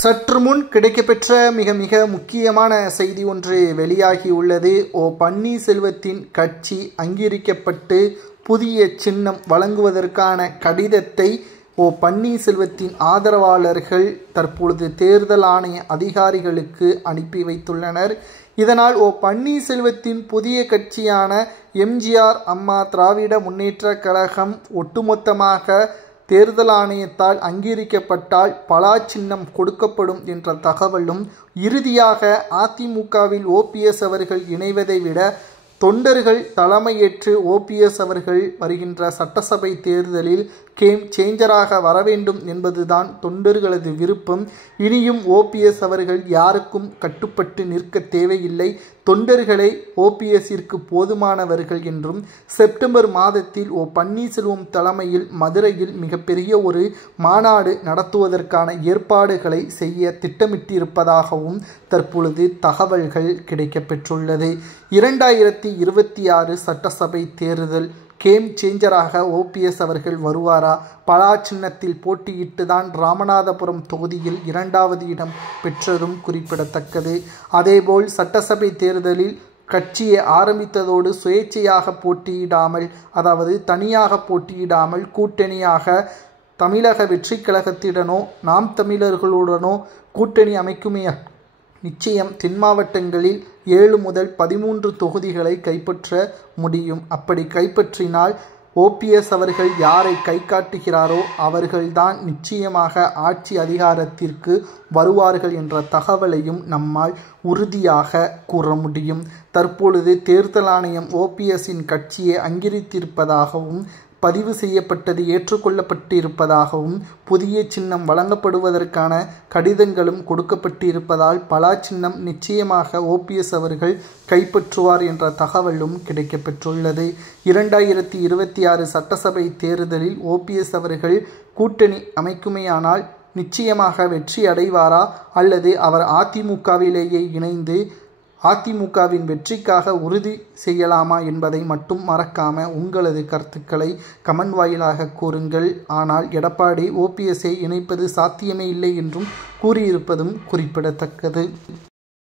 சற்று முன் கிடைக்கப்பெற்ற மிக முக்கியமான செய்தி ஒன்று வெளியாகியுள்ளது. பன்னீர்செல்வத்தின் கட்சி அங்கீகரிக்கப்பட்டு புதிய சின்னம் வழங்குவதற்கான கடிதத்தை பன்னீர்செல்வத்தின் ஆதரவாளர்கள் தற்பொழுது தேர்தல் ஆணைய அதிகாரிகளுக்கு அனுப்பி வைத்துள்ளனர். இதனால் பன்னீர்செல்வத்தின் புதிய கட்சியான எம்ஜிஆர் அம்மா திராவிட முன்னேற்றக் கழகம் ஒட்டுமொத்தமாக தேர்தல் ஆணையத்தால் அங்கீகரிக்கப்பட்டால் பலா சின்னம் கொடுக்கப்படும் என்ற தகவலும், இறுதியாக அதிமுகவில் ஓபிஎஸ் அவர்கள் இணைவதை விட தொண்டர்கள் தலைமையேற்று ஓபிஎஸ் அவர்கள் வருகின்ற சட்டசபை தேர்தலில் கேம் சேஞ்சராக வர வேண்டும் என்பதுதான் தொண்டர்களது விருப்பம். இனியும் ஓபிஎஸ் அவர்கள் யாருக்கும் கட்டுப்பட்டு நிற்க தேவையில்லை, தொண்டர்களே ஓபிஎஸ்ஸிற்கு போதுமானவர்கள் என்றும், செப்டம்பர் மாதத்தில் பன்னீர்செல்வம் தலைமையில் மதுரையில் மிகப்பெரிய ஒரு மாநாடு நடத்துவதற்கான ஏற்பாடுகளை செய்ய திட்டமிட்டிருப்பதாகவும் தற்பொழுது தகவல்கள் கிடைக்கப்பெற்றுள்ளது. 2026 சட்டசபை தேர்தல் கேம் சேஞ்சராக ஓபிஎஸ் அவர்கள் வருவாரா? பலா சின்னத்தில் போட்டியிட்டுதான் ராமநாதபுரம் தொகுதியில் 2வது இடம் பெற்றதும் குறிப்பிடத்தக்கது. அதேபோல் சட்டசபை தேர்தலில் கட்சியை ஆரம்பித்ததோடு சுயேட்சையாக போட்டியிடாமல், அதாவது தனியாக போட்டியிடாமல் கூட்டணியாக தமிழக வெற்றி கழகத்திடனோ நாம் தமிழர்களுடனோ கூட்டணி அமைக்குமே நிச்சயம் தென் மாவட்டங்களில் 7 முதல் 13 தொகுதிகளை கைப்பற்ற முடியும். அப்படி கைப்பற்றினால் ஓபிஎஸ் அவர்கள் யாரை கை காட்டுகிறாரோ அவர்கள்தான் நிச்சயமாக ஆட்சி அதிகாரத்திற்கு வருவார்கள் என்ற தகவலையும் நம்மால் உறுதியாக கூற முடியும். தற்பொழுது தேர்தல் ஆணையம் ஓபிஎஸ்ஸின் கட்சியை அங்கீகரித்திருப்பதாகவும், பதிவு செய்யப்பட்டது ஏற்றுக்கொள்ளப்பட்டிருப்பதாகவும், புதிய சின்னம் வழங்கப்படுவதற்கான கடிதங்களும் கொடுக்கப்பட்டிருப்பதால் பலா சின்னம் நிச்சயமாக ஓபிஎஸ் அவர்கள் கைப்பற்றுவார் என்ற தகவலும் கிடைக்கப்பெற்றுள்ளது. 2026 சட்டசபை தேர்தலில் ஓபிஎஸ் அவர்கள் கூட்டணி அமைக்குமேயானால் நிச்சயமாக வெற்றி அடைவாரா, அல்லது அவர் அதிமுகவிலேயே இணைந்து அதிமுகவின் வெற்றிக்காக உறுதி செய்யலாமா என்பதை மட்டும் மறக்காம உங்களது கருத்துக்களை கமெண்ட் வாயிலாக கூறுங்கள். ஆனால் எடப்பாடி ஓபிஎஸ்ஸை இணைப்பது சாத்தியமே இல்லை என்றும் கூறியிருப்பதும் குறிப்பிடத்தக்கது.